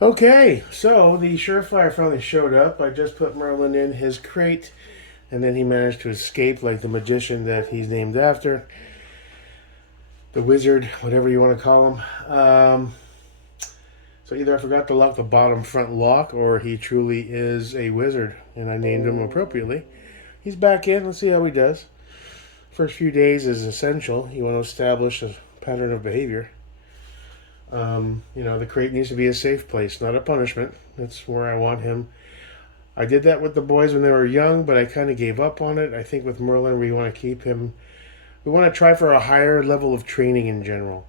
Okay, so the Surefire finally showed up. I just put Merlin in his crate, and then he managed to escape like the magician that he's named after. The wizard, whatever you want to call him. So either I forgot to lock the bottom front lock, or he truly is a wizard, and I named him appropriately. He's back in. Let's see how he does. First few days is essential. You want to establish a pattern of behavior. The crate needs to be a safe place, not a punishment. That's where I want him. I did that with the boys when they were young, but I kind of gave up on it. I think with Merlin, we want to keep him. We want to try for a higher level of training in general,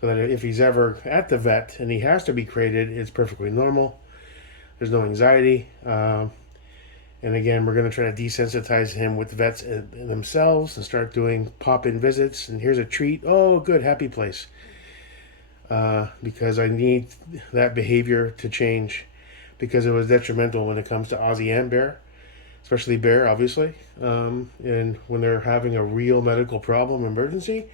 so that if he's ever at the vet and he has to be crated, it's perfectly normal. There's no anxiety. And again, we're going to try to desensitize him with vets themselves and start doing pop-in visits. And here's a treat. Oh, good, happy place. Because I need that behavior to change, because it was detrimental when it comes to Ozzy and Bear, especially Bear, obviously. And when they're having a real medical problem, emergency,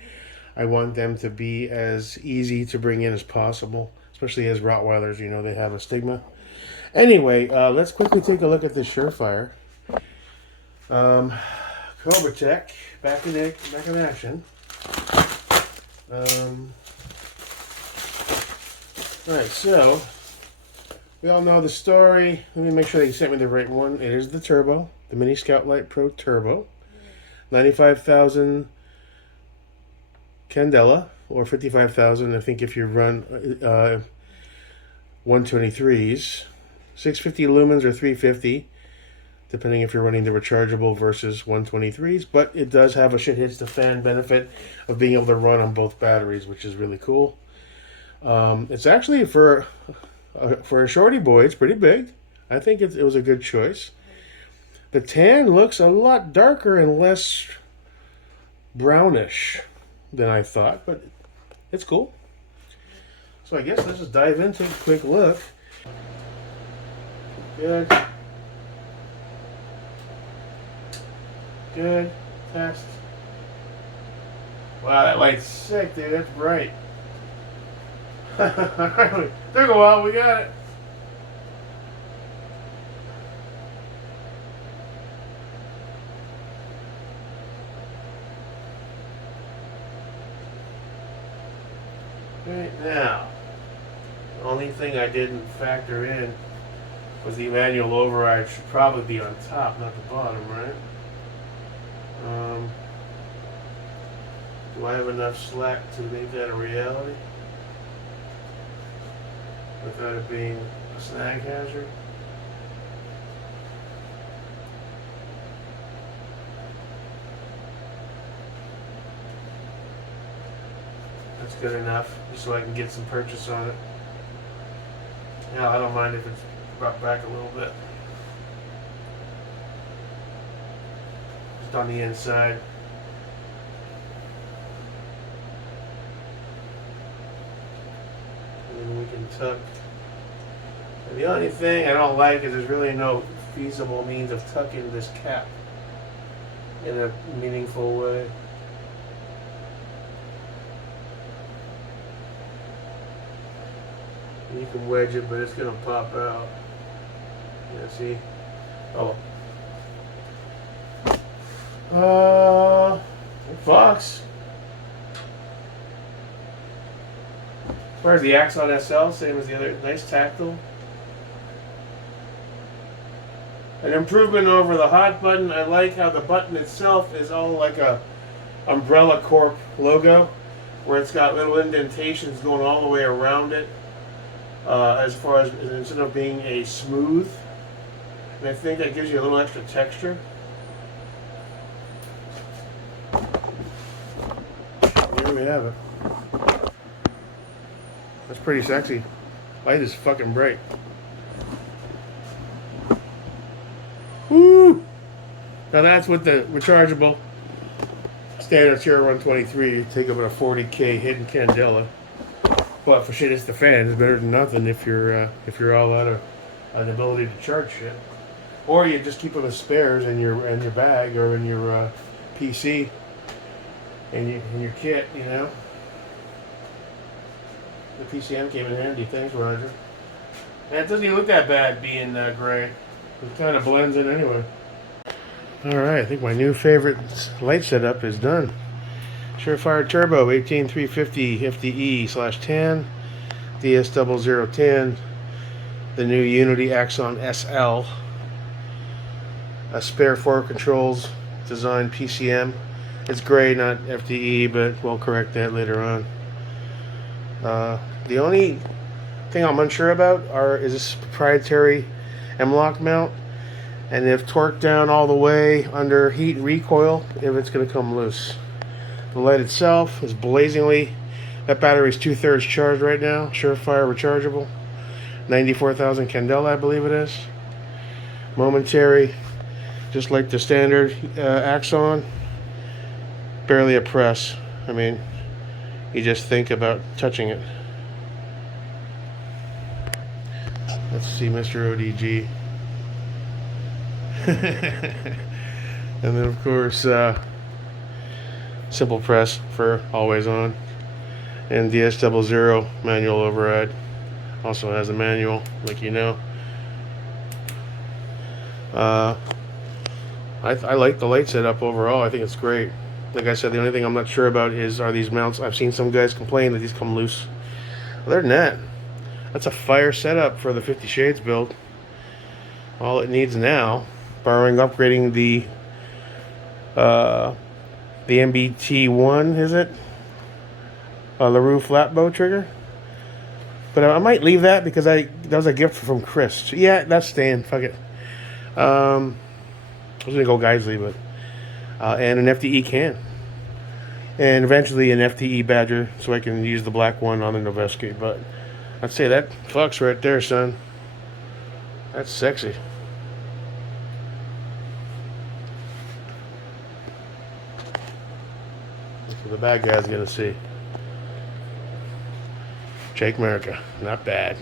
I want them to be as easy to bring in as possible, especially as Rottweilers. You know, they have a stigma. Anyway, let's quickly take a look at this Surefire. Cobra Tech, back in action. Alright, so we all know the story. Let me make sure they sent me the right one. It is the Turbo, the Mini Scout Light Pro Turbo. 95,000 Candela, or 55,000, I think, if you run 123s. 650 lumens or 350, depending if you're running the rechargeable versus 123s. But it does have a shit hits the fan benefit of being able to run on both batteries, which is really cool. It's actually for a shorty boy. It's pretty big. I think it was a good choice. The tan looks a lot darker and less brownish than I thought, but it's cool. So I guess let's just dive into a quick look. Good. Good. Test. Wow, that light's sick, dude. That's bright. Took a while. We got it. Right now, the only thing I didn't factor in was the manual override. Should probably be on top, not the bottom, right? Do I have enough slack to make that a reality without it being a snag hazard? That's good enough, just so I can get some purchase on it. Yeah, I don't mind if it's brought back a little bit. Just on the inside. And then we can tuck. And the only thing I don't like is there's really no feasible means of tucking this cap in a meaningful way. You can wedge it, but it's gonna pop out. Yeah, see? Oh. Fox. As far as the Axon SL, same as the other. Nice tactile. An improvement over the hot button. I like how the button itself is all like a Umbrella Corp logo, where it's got little indentations going all the way around it. As far as instead of being a smooth, and I think that gives you a little extra texture. There we have it. That's pretty sexy. Light is fucking bright. Woo! Now that's with the rechargeable standard Sierra 123. You take up a 40K hidden candela. But for shit, it's the fan. It's better than nothing if you're all out of an ability to charge shit, or you just keep them as spares in your bag or in your PC in your kit. You know, the PCM came in handy. Thanks, Roger. And it doesn't even look that bad being gray. It kind of blends in anyway. Alright, I think my new favorite light setup is done. Surefire Turbo 18350FTE/10 DS0010, the new Unity Axon SL, a spare 4 controls, designed PCM. It's gray, not FTE, but we'll correct that later on. The only thing I'm unsure about is this proprietary M-lock mount, and if torqued down all the way under heat and recoil, if it's going to come loose. The light itself is blazingly, that battery is 2/3 charged right now, Surefire rechargeable, 94,000 candela I believe it is. Momentary, just like the standard Axon, barely a press. I mean, you just think about touching it. Let's see Mr. ODG. And then of course simple press for always on, and DS00 manual override also has a manual, like you know. I like the light setup overall. I think it's great. Like I said, the only thing I'm not sure about are these mounts. I've seen some guys complain that these come loose. Other than that, that's a fire setup for the 50 Shades build. All it needs now, barring upgrading the MBT1, is it? LaRue flat bow trigger. But I might leave that because that was a gift from Chris. So yeah, that's staying. Fuck it. I was gonna go Geisley, but and an FTE can, and eventually an FTE Badger, so I can use the black one on the Noveski. But I'd say that fucks right there, son. That's sexy. That's what the bad guy's gonna see. Jake America, not bad.